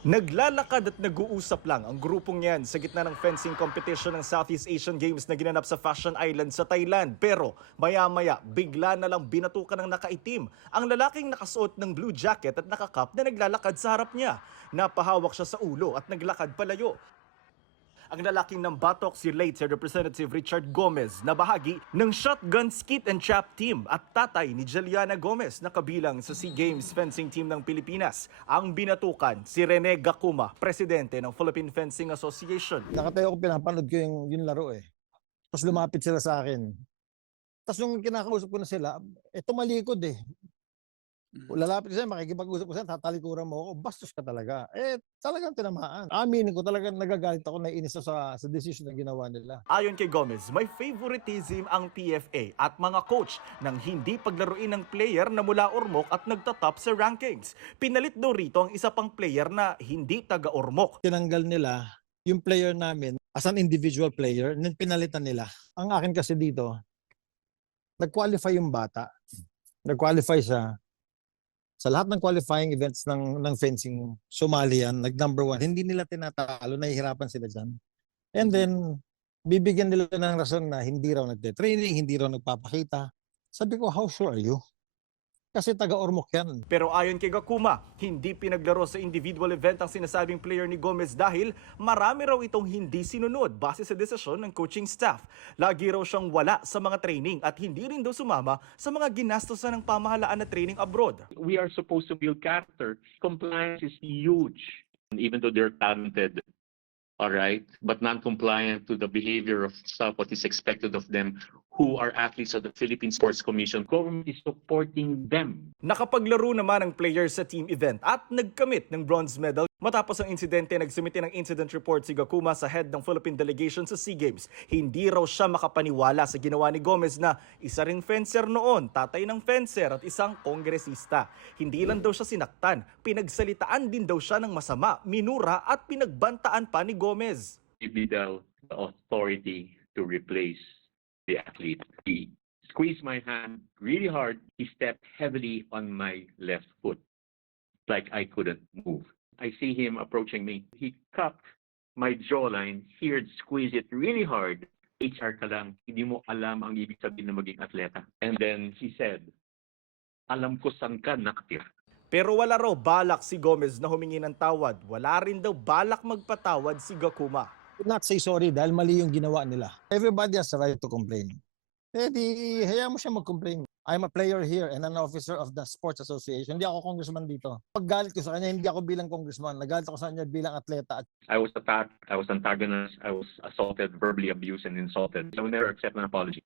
Naglalakad at nag-uusap lang ang grupong yan sa gitna ng fencing competition ng Southeast Asian Games na ginanap sa Fashion Island sa Thailand. Pero maya-maya bigla na lang binatukan ng nakaitim ang lalaking nakasuot ng blue jacket at nakakap na naglalakad sa harap niya. Napahawak siya sa ulo at naglakad palayo. Ang lalaking nambatok si late Representative Richard Gomez na bahagi ng Shotgun Skeet and Trap Team at tatay ni Jeliana Gomez na kabilang sa SEA Games Fencing Team ng Pilipinas. Ang binatukan si Rene Gacuma, presidente ng Philippine Fencing Association. Nakatayo ko, pinapanood ko yung laro eh. Tapos lumapit sila sa akin. Tapos nung kinakausap ko na sila, tumalikod eh. Lalapit sila, makikipag-usap ko sila, tatalikuran mo ako, bastos ka talaga. Talagang tinamaan. Aminin ko, talagang nagagalit ako, naiinis ako sa decision na ginawa nila. Ayon kay Gomez, may favoritism ang PFA at mga coach nang hindi paglaruin ng player na mula Ormoc at nagtatop sa rankings. Pinalit daw rito ang isa pang player na hindi taga-Ormoc. Tinanggal nila yung player namin as an individual player, and then pinalitan nila. Ang akin kasi dito, nag-qualify yung bata. Nag-qualify siya. Sa lahat ng qualifying events ng fencing, sumali yan, nag-number 1. Hindi nila tinatalo, nahihirapan sila dyan. And then, bibigyan nila ng rason na hindi raw nagte-training, hindi raw nagpapakita. Sabi ko, how sure are you? Kasi taga-Ormoc yan. Pero ayon kay Gacuma, hindi pinaglaro sa individual event ang sinasabing player ni Gomez dahil marami raw itong hindi sinunod base sa desisyon ng coaching staff. Lagi raw siyang wala sa mga training at hindi rin daw sumama sa mga ginastosan ng pamahalaan na training abroad. We are supposed to build character. Compliance is huge. Even though they're talented, all right, but non-compliant to the behavior of staff, what is expected of them, who are athletes of the Philippine Sports Commission. Government is supporting them. Nakapaglaro naman ang player sa team event at nagkamit ng bronze medal. Matapos ang insidente, nagsumite ng incident report si Gacuma sa head ng Philippine delegation sa SEA Games. Hindi raw siya makapaniwala sa ginawa ni Gomez na isa ring fencer noon, tatay ng fencer at isang kongresista. Hindi lang daw siya sinaktan, pinagsalitaan din daw siya ng masama, minura at pinagbantaan pa ni Gomez. Give me the authority to replace the athlete. He squeezed my hand really hard. He stepped heavily on my left foot, like I couldn't move. I see him approaching me. He cupped my jawline, here, squeeze it really hard. HR ka lang, hindi mo alam ang ibig sabihin na maging atleta. And then he said, alam ko saan ka nakatira. Pero wala raw balak si Gomez na humingi ng tawad. Wala rin daw balak magpatawad si Gacuma. Not say sorry dahil mali yung ginawa nila. Everybody has the right to complain. Di hayaan mo siya mag-complain. I'm a player here and an officer of the Sports Association. Hindi ako congressman dito. Paggalit ko sa kanya, hindi ako bilang congressman. Nagalit ako sa kanya bilang atleta. I was attacked, I was antagonized, I was assaulted, verbally abused and insulted. I will never accept an apology.